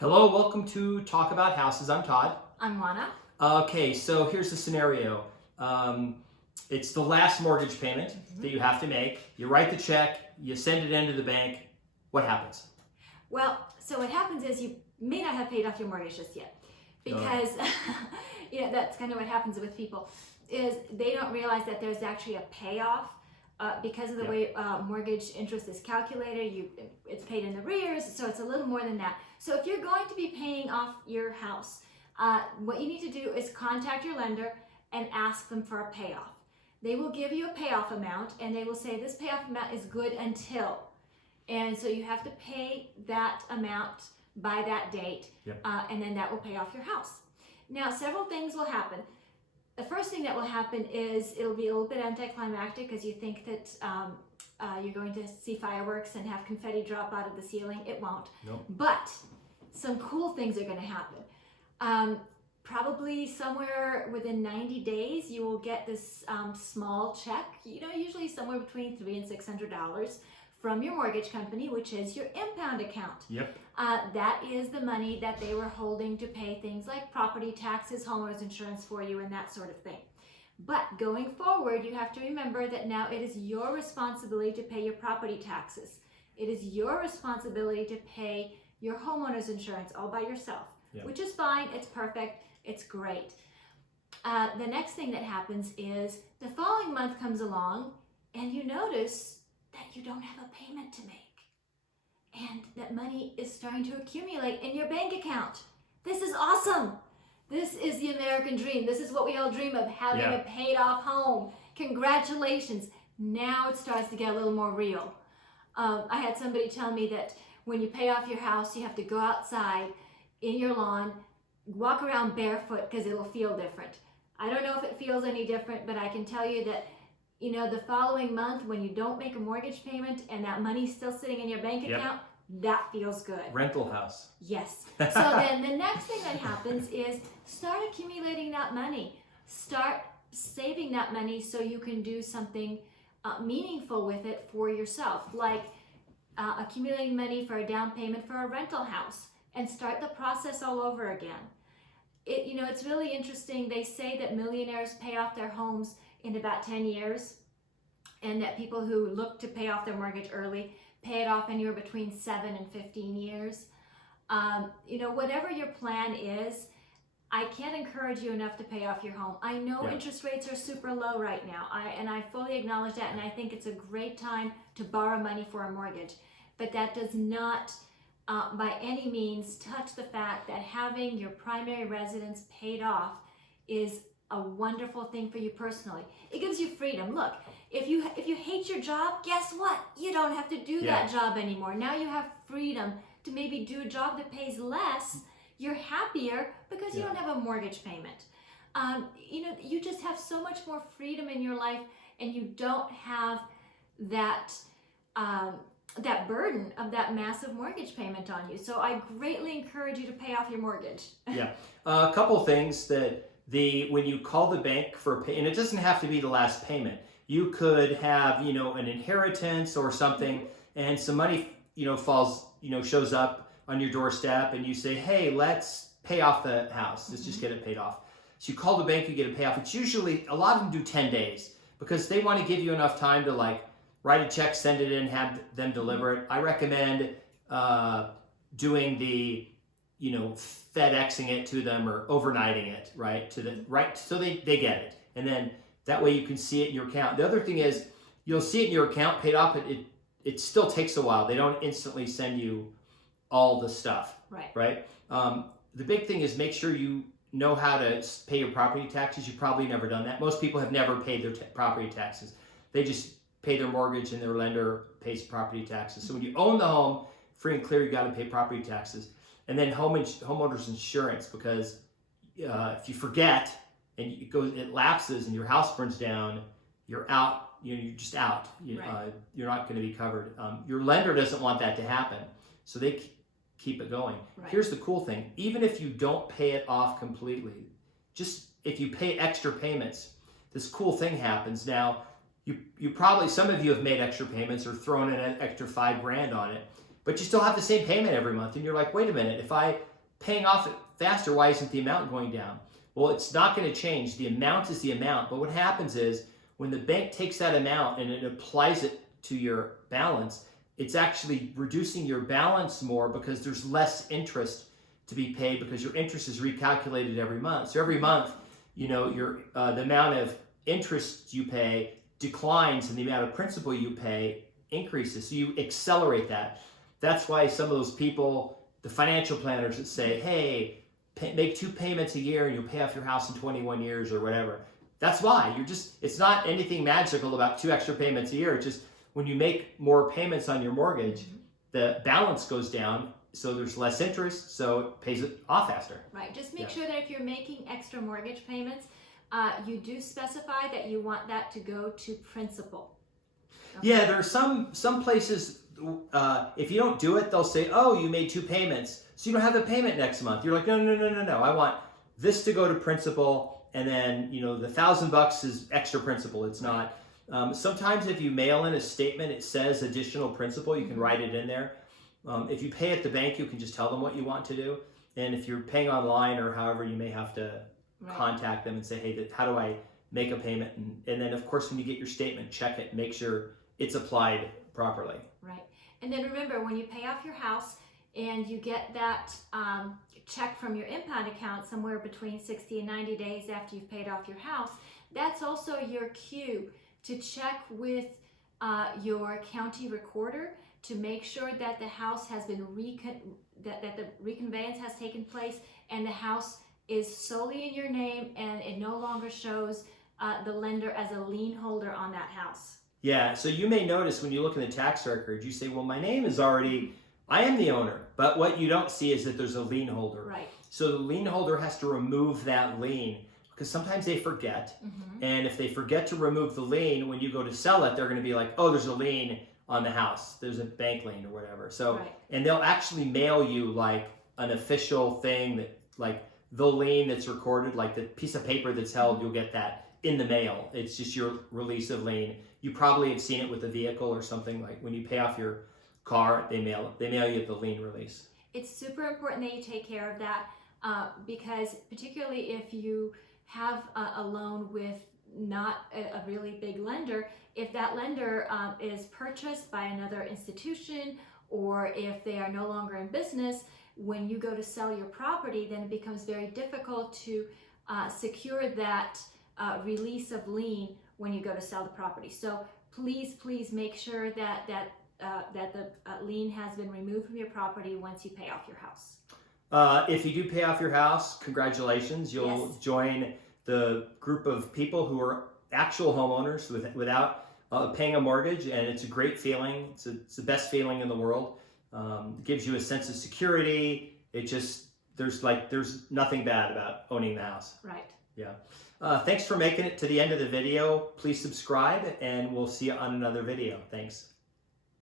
Hello, welcome to Talk About Houses. I'm Todd. I'm Oana. Okay, so here's the scenario. It's the last mortgage payment that you have to make. You write the check, you send it into the bank. What happens? Well, so what happens is you may not have paid off your mortgage just yet, because that's kind of what happens with people, is they don't realize that there's actually a payoff because of the way mortgage interest is calculated. It's paid in arrears, so it's a little more than that. So if you're going to be paying off your house, what you need to do is contact your lender and ask them for a payoff. They will give you a payoff amount, and they will say this payoff amount is good until. And so you have to pay that amount by that date, and then that will pay off your house. Now, several things will happen. The first thing that will happen is it'll be a little bit anticlimactic, because you think that you're going to see fireworks and have confetti drop out of the ceiling. It won't. Nope. But some cool things are going to happen. Probably somewhere within 90 days, you will get this small check, usually somewhere between $300 and $600 from your mortgage company, which is your impound account. Yep. That is the money that they were holding to pay things like property taxes, homeowners insurance for you, and that sort of thing. But going forward, you have to remember that now it is your responsibility to pay your property taxes. It is your responsibility to pay your homeowners insurance all by yourself, which is fine. It's perfect. It's great. The next thing that happens is the following month comes along, and you notice that you don't have a payment to make, and that money is starting to accumulate in your bank account. This is awesome. This is the American dream. This is what we all dream of, having a paid off home. Congratulations. Now it starts to get a little more real. I had somebody tell me that when you pay off your house, you have to go outside in your lawn, walk around barefoot, because it'll feel different. I don't know if it feels any different, but I can tell you that the following month, when you don't make a mortgage payment and that money's still sitting in your bank account, that feels good. Rental house. Yes. So then the next thing that happens is start accumulating that money. Start saving that money so you can do something meaningful with it for yourself, like accumulating money for a down payment for a rental house, and start the process all over again. It's really interesting. They say that millionaires pay off their homes in about 10 years, and that people who look to pay off their mortgage early pay it off anywhere between 7 and 15 years. Whatever your plan is, I can't encourage you enough to pay off your home. I know interest rates are super low right now, and I fully acknowledge that, and I think it's a great time to borrow money for a mortgage. But that does not by any means touch the fact that having your primary residence paid off is a wonderful thing for you personally. It gives you freedom. Look, if you hate your job, guess what? You don't have to do that job anymore. Now you have freedom to maybe do a job that pays less. You're happier because you don't have a mortgage payment. You just have so much more freedom in your life, and you don't have that that burden of that massive mortgage payment on you. So I greatly encourage you to pay off your mortgage. A couple things that when you call the bank for and it doesn't have to be the last payment. You could have an inheritance or something, and some money falls shows up on your doorstep, and you say, hey, let's pay off the house. Let's just get it paid off. So you call the bank, you get it paid off. It's usually, a lot of them do 10 days because they want to give you enough time to write a check, send it in, have them deliver it. I recommend doing the FedExing it to them or overnighting it, so they get it, and then that way you can see it in your account. The other thing is, you'll see it in your account paid off, but it still takes a while. They don't instantly send you all the stuff, right? The big thing is, make sure you know how to pay your property taxes. You've probably never done that. Most people have never paid their property taxes. They just pay their mortgage, and their lender pays property taxes. So when you own the home, free and clear, you got to pay property taxes. And then homeowners insurance, because if you forget and it lapses and your house burns down, you're out. You're just out. You're not going to be covered. Your lender doesn't want that to happen, so they keep it going. Here's the cool thing: even if you don't pay it off completely, just if you pay extra payments, this cool thing happens. Now, you probably, some of you have made extra payments or thrown in an extra $5,000 on it. but you still have the same payment every month. And you're like, wait a minute, if I paying off faster, why isn't the amount going down? Well, it's not going to change. The amount is the amount. But what happens is when the bank takes that amount and it applies it to your balance, it's actually reducing your balance more because there's less interest to be paid because your interest is recalculated every month. So every month, your the amount of interest you pay declines and the amount of principal you pay increases. So you accelerate that. That's why some of those people, the financial planners that say, hey, make 2 payments a year and you'll pay off your house in 21 years or whatever. That's why. It's not anything magical about 2 extra payments a year. It's just when you make more payments on your mortgage, the balance goes down, so there's less interest, so it pays it off faster. Right. Just make sure that if you're making extra mortgage payments, you do specify that you want that to go to principal. Okay. Yeah, there are some places, if you don't do it, they'll say, oh, you made 2 payments, so you don't have a payment next month. You're like, no. I want this to go to principal, and then, the $1,000 is extra principal. It's not. Sometimes if you mail in a statement, it says additional principal. You can write it in there. If you pay at the bank, you can just tell them what you want to do. And if you're paying online or however, you may have to contact them and say, hey, how do I make a payment? And then, of course, when you get your statement, check it, make sure it's applied properly. Right. And then remember, when you pay off your house and you get that check from your impound account somewhere between 60 and 90 days after you've paid off your house, that's also your cue to check with your county recorder to make sure that the house has been that the reconveyance has taken place and the house is solely in your name and it no longer shows the lender as a lien holder on that house. Yeah, so you may notice when you look in the tax record, you say, well, my name is already, I am the owner, but what you don't see is that there's a lien holder. Right. So the lien holder has to remove that lien because sometimes they forget. And if they forget to remove the lien, when you go to sell it, they're going to be like, oh, there's a lien on the house. There's a bank lien or whatever. So, and they'll actually mail you like an official thing that like the lien that's recorded, like the piece of paper that's held, you'll get that in the mail. It's just your release of lien. You probably have seen it with a vehicle or something, like when you pay off your car, they mail you the lien release. It's super important that you take care of that because particularly if you have a loan with not a really big lender, if that lender is purchased by another institution or if they are no longer in business, when you go to sell your property, then it becomes very difficult to secure that release of lien when you go to sell the property. So please make sure that the lien has been removed from your property once you pay off your house. If you do pay off your house, congratulations. You'll join the group of people who are actual homeowners without paying a mortgage, and it's a great feeling. It's the best feeling in the world. It gives you a sense of security. There's nothing bad about owning the house. Right. Yeah. Thanks for making it to the end of the video. Please subscribe, and we'll see you on another video. Thanks.